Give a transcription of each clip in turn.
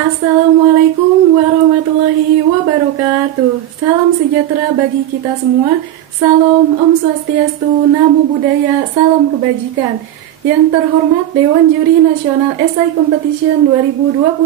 Assalamualaikum warahmatullahi wabarakatuh. Salam sejahtera bagi kita semua. Salam Om Swastiastu, Namo Buddhaya, salam kebajikan. Yang terhormat Dewan Juri Nasional Esai Competition 2021,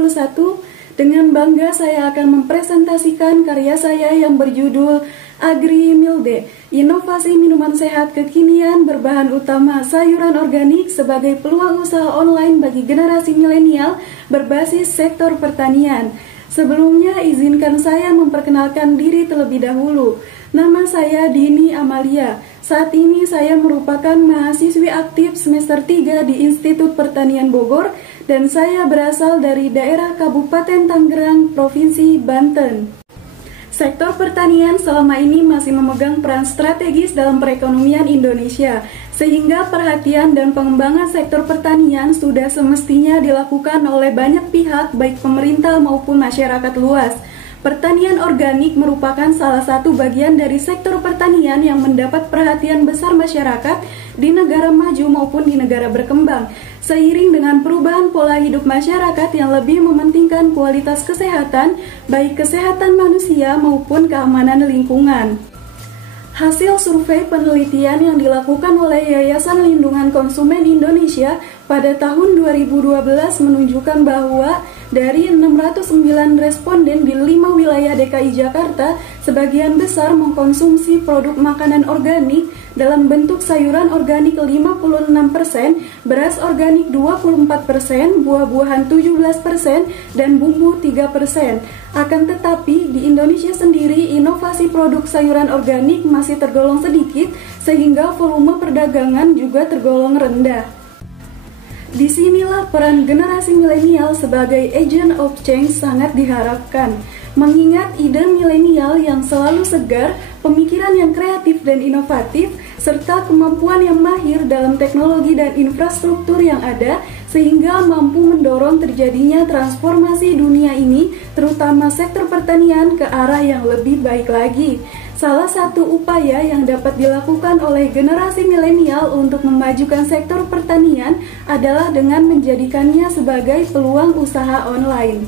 dengan bangga saya akan mempresentasikan karya saya yang berjudul Agri Milde, inovasi minuman sehat kekinian berbahan utama sayuran organik sebagai peluang usaha online bagi generasi milenial berbasis sektor pertanian. Sebelumnya izinkan saya memperkenalkan diri terlebih dahulu. Nama saya Dini Amalia. Saat ini saya merupakan mahasiswi aktif semester 3 di Institut Pertanian Bogor dan saya berasal dari daerah Kabupaten Tangerang, Provinsi Banten. Sektor pertanian selama ini masih memegang peran strategis dalam perekonomian Indonesia, sehingga perhatian dan pengembangan sektor pertanian sudah semestinya dilakukan oleh banyak pihak, baik pemerintah maupun masyarakat luas. Pertanian organik merupakan salah satu bagian dari sektor pertanian yang mendapat perhatian besar masyarakat di negara maju maupun di negara berkembang. Seiring dengan perubahan pola hidup masyarakat yang lebih mementingkan kualitas kesehatan, baik kesehatan manusia maupun keamanan lingkungan. Hasil survei penelitian yang dilakukan oleh Yayasan Lindungan Konsumen Indonesia pada tahun 2012 menunjukkan bahwa dari 609 responden di 5 wilayah DKI Jakarta, sebagian besar mengkonsumsi produk makanan organik dalam bentuk sayuran organik 56%, beras organik 24%, buah-buahan 17%, dan bumbu 3%. Akan tetapi, di Indonesia sendiri, inovasi produk sayuran organik masih tergolong sedikit, sehingga volume perdagangan juga tergolong rendah. Disinilah peran generasi milenial sebagai agent of change sangat diharapkan. Mengingat ide milenial yang selalu segar, pemikiran yang kreatif dan inovatif, serta kemampuan yang mahir dalam teknologi dan infrastruktur yang ada, sehingga mampu mendorong terjadinya transformasi dunia ini, terutama sektor pertanian, ke arah yang lebih baik lagi. Salah satu upaya yang dapat dilakukan oleh generasi milenial untuk memajukan sektor pertanian adalah dengan menjadikannya sebagai peluang usaha online.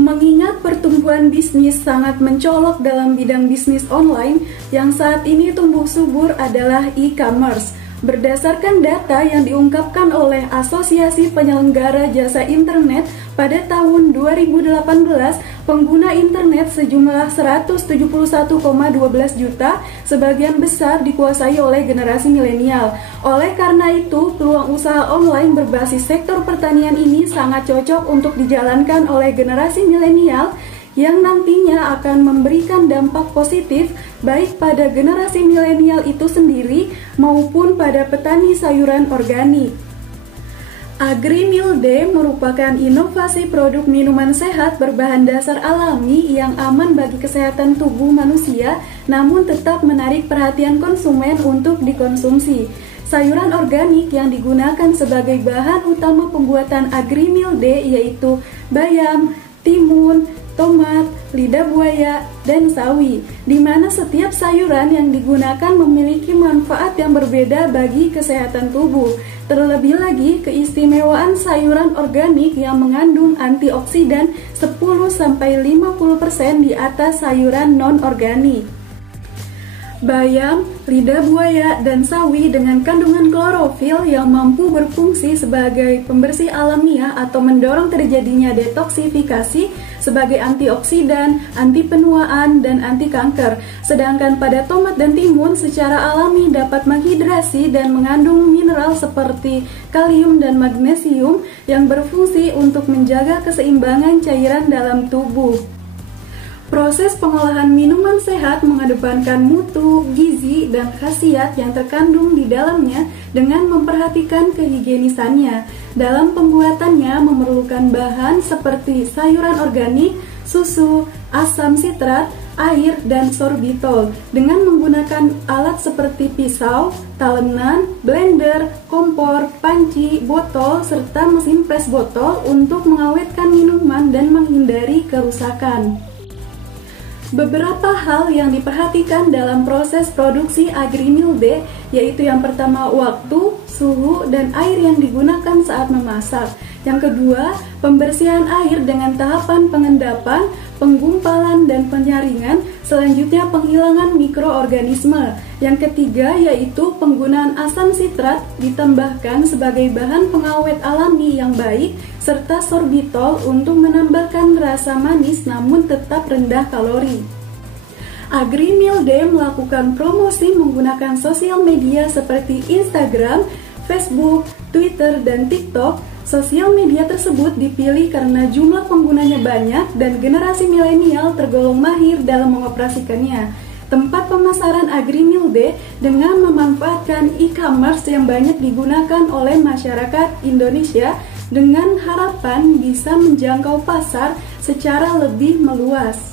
Mengingat pertumbuhan bisnis sangat mencolok dalam bidang bisnis online, yang saat ini tumbuh subur adalah e-commerce. Berdasarkan data yang diungkapkan oleh Asosiasi Penyelenggara Jasa Internet pada tahun 2018, pengguna internet sejumlah 171,12 juta, sebagian besar dikuasai oleh generasi milenial. Oleh karena itu, peluang usaha online berbasis sektor pertanian ini sangat cocok untuk dijalankan oleh generasi milenial yang nantinya akan memberikan dampak positif baik pada generasi milenial itu sendiri maupun pada petani sayuran organik. Agri Milde merupakan inovasi produk minuman sehat berbahan dasar alami yang aman bagi kesehatan tubuh manusia, namun tetap menarik perhatian konsumen untuk dikonsumsi. Sayuran organik yang digunakan sebagai bahan utama pembuatan Agri Milde yaitu bayam, timun, tomat, lidah buaya, dan sawi, di mana setiap sayuran yang digunakan memiliki manfaat yang berbeda bagi kesehatan tubuh. Terlebih lagi, keistimewaan sayuran organik yang mengandung antioksidan 10-50% di atas sayuran non-organik. Bayam, lidah buaya, dan sawi dengan kandungan klorofil yang mampu berfungsi sebagai pembersih alamiah atau mendorong terjadinya detoksifikasi sebagai antioksidan, anti penuaan, dan anti kanker. Sedangkan pada tomat dan timun secara alami dapat menghidrasi dan mengandung mineral seperti kalium dan magnesium yang berfungsi untuk menjaga keseimbangan cairan dalam tubuh. Proses pengolahan minuman sehat mengedepankan mutu, gizi, dan khasiat yang terkandung di dalamnya dengan memperhatikan kehigienisannya. Dalam pembuatannya memerlukan bahan seperti sayuran organik, susu, asam sitrat, air, dan sorbitol dengan menggunakan alat seperti pisau, talenan, blender, kompor, panci, botol, serta mesin pres botol untuk mengawetkan minuman dan menghindari kerusakan. Beberapa hal yang diperhatikan dalam proses produksi Agri Milde yaitu yang pertama waktu, suhu, dan air yang digunakan saat memasak. Yang kedua, pembersihan air dengan tahapan pengendapan, penggumpalan, dan penyaringan. Selanjutnya, penghilangan mikroorganisme. Yang ketiga, yaitu penggunaan asam sitrat ditambahkan sebagai bahan pengawet alami yang baik, serta sorbitol untuk menambahkan rasa manis namun tetap rendah kalori. Agrimilde melakukan promosi menggunakan sosial media seperti Instagram, Facebook, Twitter, dan TikTok. Sosial media tersebut dipilih karena jumlah penggunanya banyak dan generasi milenial tergolong mahir dalam mengoperasikannya. Tempat pemasaran Agrimilde dengan memanfaatkan e-commerce yang banyak digunakan oleh masyarakat Indonesia dengan harapan bisa menjangkau pasar secara lebih meluas.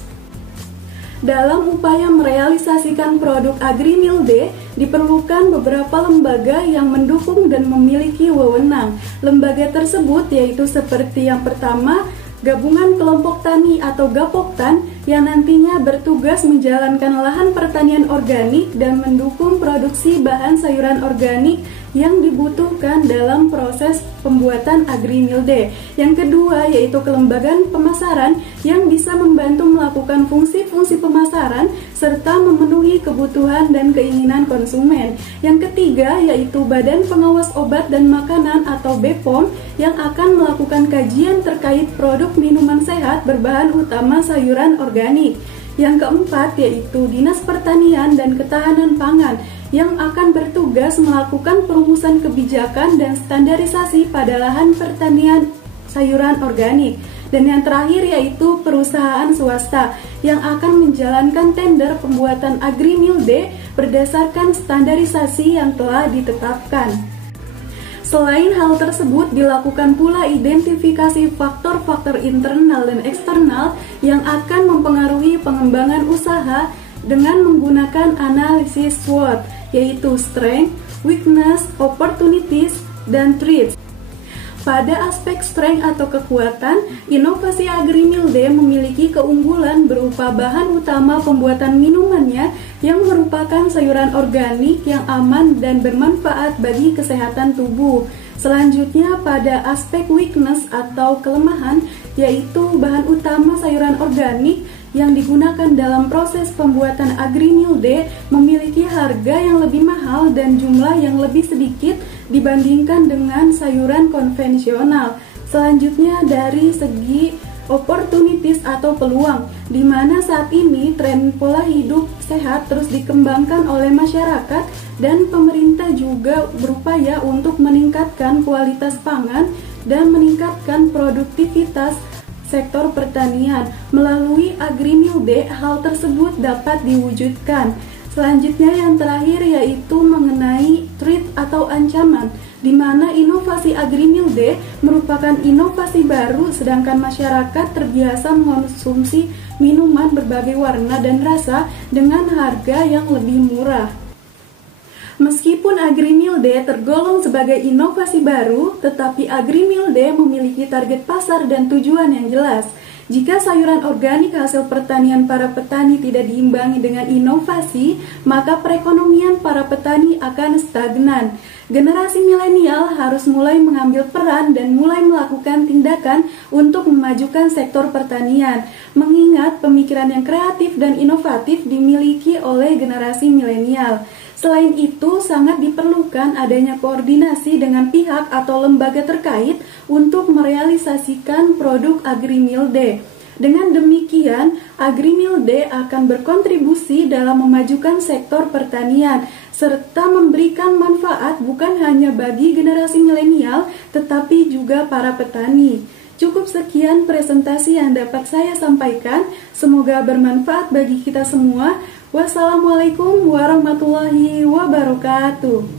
Dalam upaya merealisasikan produk Agrimilde, diperlukan beberapa lembaga yang mendukung dan memiliki wewenang. Lembaga tersebut yaitu seperti yang pertama, Gabungan Kelompok Tani atau Gapoktan yang nantinya bertugas menjalankan lahan pertanian organik dan mendukung produksi bahan sayuran organik yang dibutuhkan dalam proses pembuatan Agrimilde. Yang kedua yaitu kelembagaan pemasaran yang bisa membantu melakukan fungsi-fungsi pemasaran serta memenuhi kebutuhan dan keinginan konsumen. Yang ketiga yaitu Badan Pengawas Obat dan Makanan atau BPOM yang akan melakukan kajian terkait produk minuman sehat berbahan utama sayuran organik. Yang keempat yaitu Dinas Pertanian dan Ketahanan Pangan yang akan bertugas melakukan perumusan kebijakan dan standarisasi pada lahan pertanian sayuran organik. Dan yang terakhir yaitu perusahaan swasta yang akan menjalankan tender pembuatan Agrimilde berdasarkan standarisasi yang telah ditetapkan. Selain hal tersebut, dilakukan pula identifikasi faktor-faktor internal dan eksternal yang akan mempengaruhi pengembangan usaha dengan menggunakan analisis SWOT, yaitu strength, weakness, opportunities, dan threats. Pada aspek strength atau kekuatan, inovasi Agrimilde memiliki keunggulan berupa bahan utama pembuatan minumannya yang merupakan sayuran organik yang aman dan bermanfaat bagi kesehatan tubuh. Selanjutnya pada aspek weakness atau kelemahan, yaitu bahan utama sayuran organik yang digunakan dalam proses pembuatan Agrimilde memiliki harga yang lebih mahal dan jumlah yang lebih sedikit dibandingkan dengan sayuran konvensional. Selanjutnya dari segi opportunities atau peluang, di mana saat ini tren pola hidup sehat terus dikembangkan oleh masyarakat dan pemerintah juga berupaya untuk meningkatkan kualitas pangan dan meningkatkan produktivitas sektor pertanian. Melalui Agrimilde, hal tersebut dapat diwujudkan. Selanjutnya yang terakhir yaitu mengenai threat atau ancaman, di mana inovasi Agrimilde merupakan inovasi baru sedangkan masyarakat terbiasa mengonsumsi minuman berbagai warna dan rasa dengan harga yang lebih murah. Meskipun Agrimilde tergolong sebagai inovasi baru, tetapi Agrimilde memiliki target pasar dan tujuan yang jelas. Jika sayuran organik hasil pertanian para petani tidak diimbangi dengan inovasi, maka perekonomian para petani akan stagnan. Generasi milenial harus mulai mengambil peran dan mulai melakukan tindakan untuk memajukan sektor pertanian, mengingat pemikiran yang kreatif dan inovatif dimiliki oleh generasi milenial. Selain itu, sangat diperlukan adanya koordinasi dengan pihak atau lembaga terkait untuk merealisasikan produk Agrimilde. Dengan demikian, Agrimilde akan berkontribusi dalam memajukan sektor pertanian, serta memberikan manfaat bukan hanya bagi generasi milenial, tetapi juga para petani. Cukup sekian presentasi yang dapat saya sampaikan, semoga bermanfaat bagi kita semua. Wassalamualaikum warahmatullahi wabarakatuh.